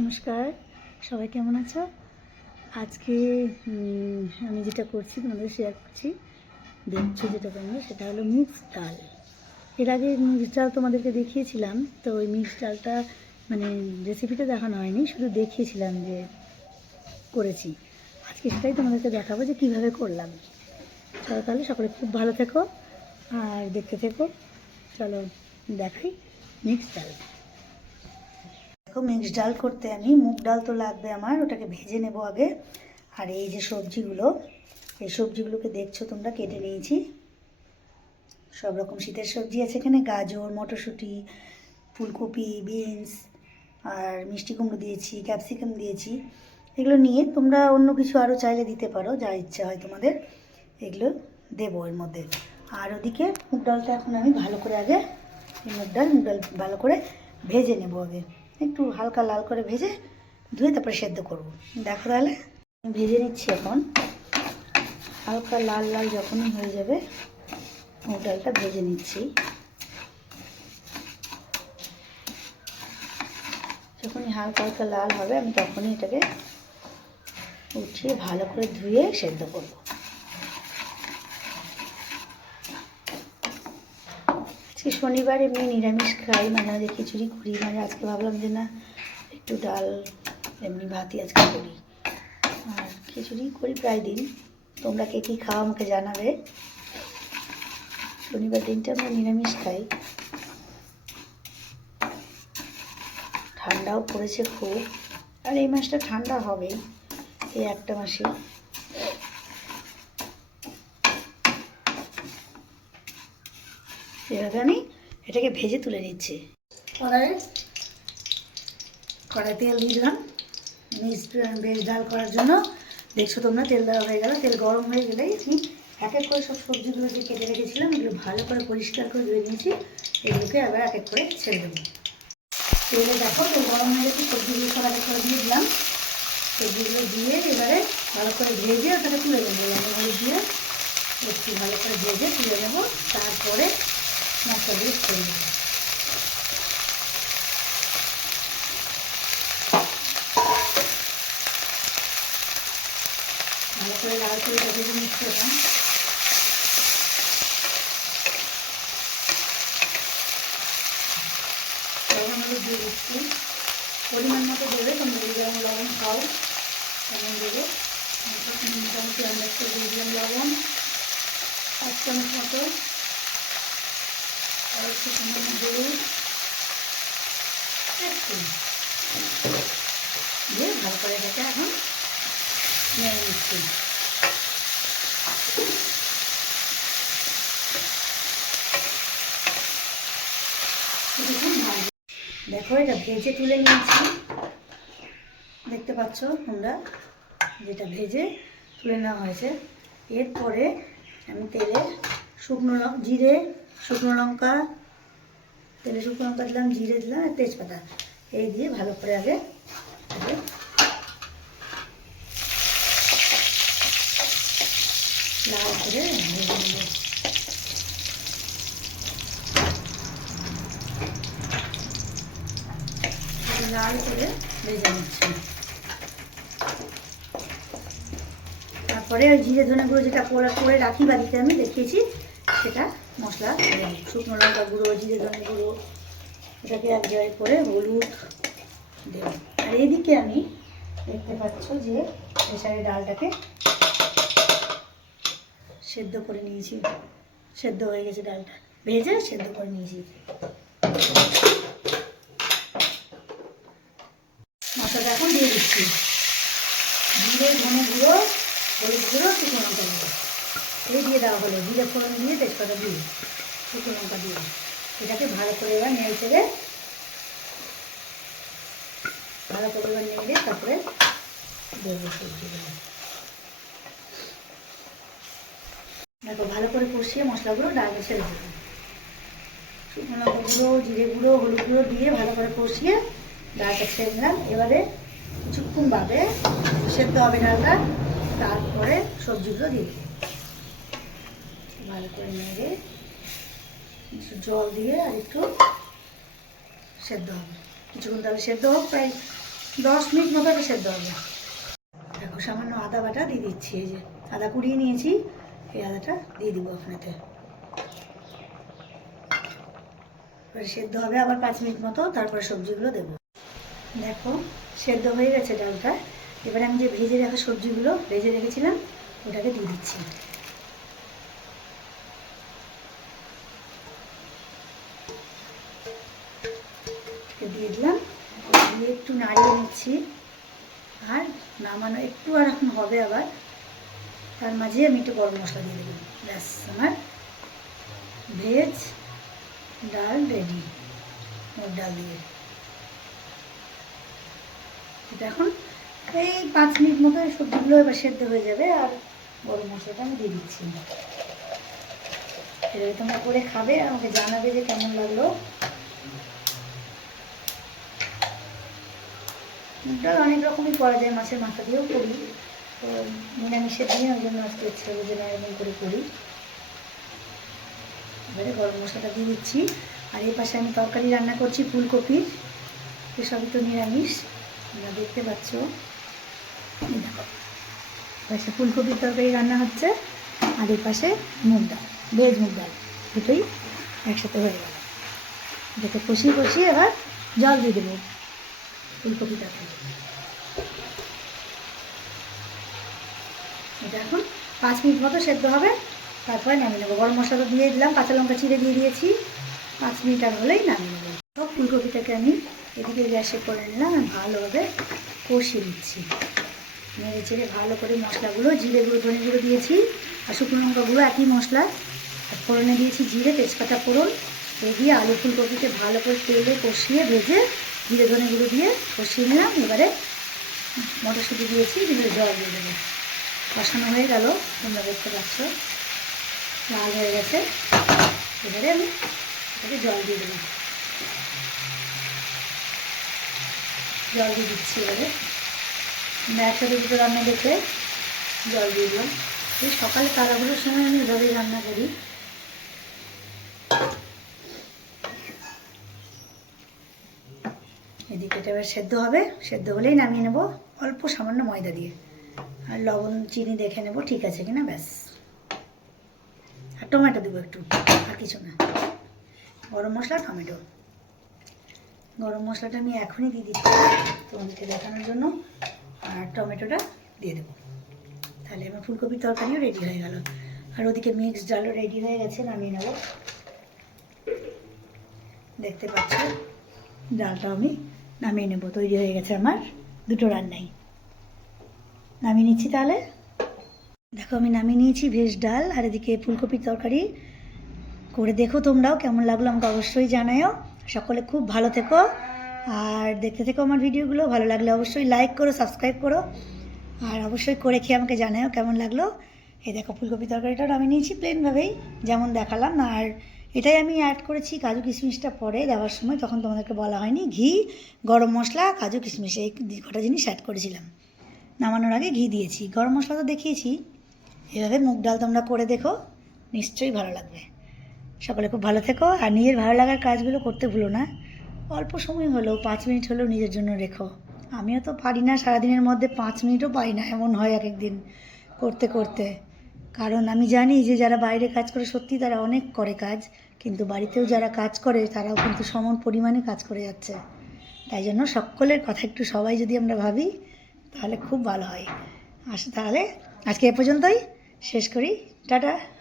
নমস্কার। সবাই কেমন আছো? আজকে আমি যেটা করছি, তোমাদের শেয়ার করছি, দেখছ যেটা তোমরা সেটা হলো মিক্স ডাল। এর আগে মিক্স ডাল তোমাদেরকে দেখিয়েছিলাম, তো ওই মিক্স ডালটা মানে রেসিপিটা দেখানো হয়নি, শুধু দেখিয়েছিলাম যে করেছি। আজকে সেটাই তোমাদেরকে দেখাবো যে কীভাবে করলাম। চলো তাহলে সকলে খুব ভালো থেকো, আর দেখতে থেকো। চলো দেখাই মিক্স ডাল দেখো মিক্স ডাল করতে আমি, মুগ ডাল তো লাগবে আমার, ওটাকে ভেজে নেব আগে। আর এই যে সবজিগুলো, এই সবজিগুলোকে দেখছ তোমরা, কেটে নিয়েছি। সব রকম শীতের সবজি আছে এখানে, গাজর, মটরশুঁটি, ফুলকপি, বিনস, আর মিষ্টি কুমড়ো দিয়েছি, ক্যাপসিকাম দিয়েছি। এগুলো নিয়ে তোমরা অন্য কিছু আরও চাইলে দিতে পারো, যা ইচ্ছা হয় তোমাদের, এগুলো দেবো এর মধ্যে। আর ওদিকে মুগ ডালটা এখন আমি ভালো করে আগে মুগ ডাল মুগ ডাল ভালো করে ভেজে নেব আগে। একটু হালকা লাল করে ভেজে ধুয়ে তারপরে সেদ্ধ করব। দেখো তাহলে ভেজে নিচ্ছি এখন। হালকা লাল লাল যখনই হয়ে যাবে মুগ ডালটা ভেজে নিচ্ছি। যখনই হালকা হালকা লাল হবে, আমি তখনই এটাকে উঠিয়ে ভালো করে ধুয়ে সেদ্ধ করব আজকে শনিবার এমনি নিরামিষ খাই মাঝে মাঝে খিচুড়ি করি মানে আজকে ভাবলাম যে না, একটু ডাল, এমনি ভাতই আজকে করি। আর খিচুড়ি করি প্রায় দিন। তোমরা কে কী খাও আমাকে জানাবে। শনিবার দিনটা আমরা নিরামিষ খাই। ঠান্ডাও পড়েছে খুব। আর এই মাসটা ঠান্ডা হবেই এই একটা মাসে। এভাবে আমি এটাকে ভেজে তুলে নিচ্ছি। কড়াই কড়াই তেল দিয়ে দিলাম। মিক্সড ভেজ ডাল করার জন্য। দেখছ তোমরা, তেল দেওয়া হয়ে গেল। তেল গরম হয়ে গেলেই আমি এক এক করে সব সবজিগুলো যে কেটে রেখেছিলাম, এগুলো ভালো করে পরিষ্কার করে ধুয়ে নিয়েছি। এগুলোকে আবার এক এক করে ছেড়ে দেবো। তেলে দেখো, তেল গরম হয়ে গেছে, সবজিগুলো সব এক করে দিয়ে দিলাম। সবজিগুলো দিয়ে এবারে ভালো করে ভেজে ওটাকে তুলে দেবো লবণ দিয়ে একটু ভালো করে ভেজে তুলে নেব। তারপরে মশলাগুলো ছেড়ে দেবো ভালো করে লাল করে ভেজে নিচ্ছি এখন লবণ হলুদ দিয়ে দিচ্ছি পরিমাণ মতো দেবে তোমরা যদি যেমন লবণ খাও তেমন দেবে মোটামুটি আমরা দিয়ে দিলাম লবণ এক চামচ মতো আর একটু সামান্য হলুদ। একটু। দিয়ে ভালো করে এটাকে এখন নিয়ে নিচ্ছি। দেখো, এটা ভেজে তুলে নিয়েছি। দেখতে পাচ্ছ তোমরা, যেটা ভেজে তুলে নেওয়া হয়েছে। এরপরে আমি তেলে শুকনো জিরে শুকনো লঙ্কা, তেলে শুকনো লঙ্কা দিলাম, জিরে দিলাম, আর তেজপাতা। এই দিয়ে ভালো করে আগে লাল করে লাল করে ভেজে নিচ্ছি। তারপরে জিরে ধনে গুঁড়ো যেটা করে রাখি বাড়িতে আমি দেখিয়েছি, সেটা মশলা শুকনো লঙ্কা গুঁড়ো, জিরে ধনে গুঁড়ো, এটাকে এক জায়গায় করে হলুদ দেব। আর এদিকে আমি দেখতে পাচ্ছ যে প্রেশারে ডালটাকে সেদ্ধ করে নিয়েছি। সেদ্ধ হয়ে গেছে ডালটা। ভেজে সেদ্ধ করে নিয়েছি। মশলাটা এখন দিয়ে দিচ্ছি। জিরে, ধনে গুঁড়ো, হলুদ গুঁড়ো, শুকনো লঙ্কা গুঁড়ো। এই দিয়ে দেওয়া হলো, জিরে ফোড়ন দিয়ে তেজপাতা দিয়ে, শুকনো লঙ্কা দিয়ে। এটাকে ভালো করে এবার নেড়ে চেড়ে, ভালো করে এবার নেড়ে তারপরে দেবো সবজিগুলো দেখো, ভালো করে কষিয়ে মশলাগুলো ডালে ছেড়ে দেবো শুকনো লঙ্কা গুঁড়ো জিরে গুঁড়ো, হলুদ গুঁড়ো দিয়ে ভালো করে কষিয়ে ডালটা ছেড়ে দিলাম। এবারে কিছুক্ষণ বাদে সেদ্ধ হবে ডালটা, তারপরে সবজিগুলো দিয়ে ভালো করে নেড়ে জল দিয়ে আর একটু সেদ্ধ হবে। কিছুক্ষণ তাহলে সেদ্ধ হোক, প্রায় দশ মিনিট মতো এটা সেদ্ধ হবে। দেখো, সামান্য আদা বাটা দিয়ে দিচ্ছি, এই যে আদা কুড়িয়ে নিয়েছি, এই আদাটা দিয়ে দিব আপনাতে এবার সেদ্ধ হবে আবার পাঁচ মিনিট মতো, তারপরে সবজিগুলো দেবো। দেখো, সেদ্ধ হয়ে গেছে ডালটা। এবারে আমি যে ভেজে রাখা সবজিগুলো ভেজে রেখেছিলাম, ওটাকে দিয়ে দিচ্ছি। দিয়ে দিলাম। দিয়ে একটু নাড়িয়ে নিচ্ছি। আর নামানো একটু আর এখন হবে আবার। তার মাঝে আমি একটু গরম মশলা দিয়ে দেবো ব্যাস, আমার ভেজ ডাল রেডি মুগ ডাল দিয়ে। এটা এখন এই পাঁচ মিনিট মতো সবজিগুলো এবার সেদ্ধ হয়ে যাবে আর গরম মশলাটা আমি দিয়ে দিচ্ছি। এভাবে তোমরা করে খাবে, আমাকে জানাবে যে কেমন লাগল। মুগ অনেক রকমই করা যায়, মাছের মাথা দিয়েও করি। তো নিরামিষের দিয়ে ওই জন্য আজকে ইচ্ছে হলো যে এরকম করে করি। এবারে গরম মশলাটা দিয়ে দিচ্ছি। আর এই পাশে আমি তরকারি রান্না করছি ফুলকপির এসবই তো নিরামিষ। তোমরা দেখতে পাচ্ছ। পাশে ফুলকপির তরকারি রান্না হচ্ছে, আর এই পাশে মুগ ডাল, ভেজ মুগ ডাল, দুটোই একসাথে হয়ে গেল। এটাকে কষিয়ে কষিয়ে এবার জল দিয়ে দেবো। ফুলকপি তরকারি এটা এখন পাঁচ মিনিট মতো সেদ্ধ হবে। তারপরে নামিয়ে নেব। গরম মশলা দিয়ে দিলাম, কাঁচা লঙ্কা চিড়ে দিয়ে দিয়েছি। পাঁচ মিনিট আর হলেই নামিয়ে নেব। সব ফুলকপিটাকে আমি এদিকে গ্যাসে করে নিলাম ভালোভাবে কষিয়ে নিচ্ছি। নেড়ে চেড়ে ভালো করে মশলাগুলো জিরে গুঁড়ো ধনে গুঁড়ো দিয়েছি আর শুকনো লঙ্কা গুঁড়ো একই মশলা। আর ফোড়নে দিয়েছি জিরে, তেজপাতা, ফোড়ন। দিয়ে আলু ফুলকপিকে ভালো করে তেলে কষিয়ে ভেজে জিরে ধনে গুঁড়ো দিয়ে কষিয়ে নিলাম। এবারে মটরশুঁটি দিয়েছি দিয়ে জল দিয়ে দেবো। কষানো হয়ে গেল, তোমরা দেখতে পাচ্ছ। লাল হয়ে গেছে। এবারে আমি এটাকে জল দিয়ে দেবো। জল দিয়ে দিচ্ছি এবারে। একসাথে দুটো রান্না দেখে জল দিয়ে দিলাম। এই সকালে তারাগুলোর সময় আমি এভাবেই রান্না করি। এদিকে এটা এবার সেদ্ধ হবে। সেদ্ধ হলেই নামিয়ে নেব অল্প সামান্য ময়দা দিয়ে। আর লবণ, চিনি দেখে নেব, ঠিক আছে কিনা? ব্যাস। আর টমেটো দেবো একটু, আর কিছু না। গরম মশলা, টমেটো। গরম মশলাটা আমি এখনই দিয়ে দিচ্ছি তোমাদেরকে দেখানোর জন্য। আর টমেটোটা দিয়ে দেবো। তাহলে আমার ফুলকপির তরকারিও রেডি হয়ে গেল। আর ওদিকে মিক্স ডালও রেডি হয়ে গেছে, নামিয়ে নেব। দেখতে পাচ্ছ? ডালটা আমি নামিয়ে নেব, তৈরি হয়ে গেছে আমার দুটো রান্নাই। নামিয়ে নিচ্ছি তাহলে? দেখো, আমি নামিয়ে নিয়েছি ভেজ ডাল, আর এদিকে ফুলকপির তরকারি। করে দেখো তোমরাও কেমন লাগল, আমাকে অবশ্যই জানাও সকলে খুব ভালো থেকো, আর দেখতে থেকো আমার ভিডিওগুলো। ভালো লাগলে অবশ্যই লাইক করো সাবস্ক্রাইব করো, আর অবশ্যই করে খেয়ে আমাকে জানাও কেমন লাগল। এই দেখো, ফুলকপি তরকারিটাও আমি নিয়েছি প্লেনভাবেই যেমন দেখালাম। আর এটাই আমি অ্যাড করেছি কাজু কিশমিশটা পরে দেওয়ার সময়, তখন তোমাদেরকে বলা হয়নি। ঘি, গরম মশলা, কাজু কিশমিশ, এই কটা জিনিস অ্যাড করেছিলাম। নামানোর আগে ঘি দিয়েছি। গরম মশলা তো দেখিয়েছি। এভাবে মুগ ডাল তোমরা করে দেখো, নিশ্চয়ই ভালো লাগবে। সকলে খুব ভালো থেকো। আর নিজের ভালো লাগার কাজগুলো করতে ভুলো না। অল্প সময় হলেও, পাঁচ মিনিট হলেও নিজের জন্য রেখো। আমিও তো পারি না সারাদিনের মধ্যে পাঁচ মিনিটও পাই না, এমন হয় এক একদিন করতে করতে। কারণ আমি জানি যে যারা বাইরে কাজ করে, সত্যি তারা অনেক করে কাজ, কিন্তু বাড়িতেও যারা কাজ করে, তারাও কিন্তু সমান পরিমাণে কাজ করে যাচ্ছে। তাই জন্য সকলের কথা একটু সবাই যদি আমরা ভাবি, তাহলে খুব ভালো হয়। আসে, তাহলে আজকে এ পর্যন্তই। শেষ করি। টাটা।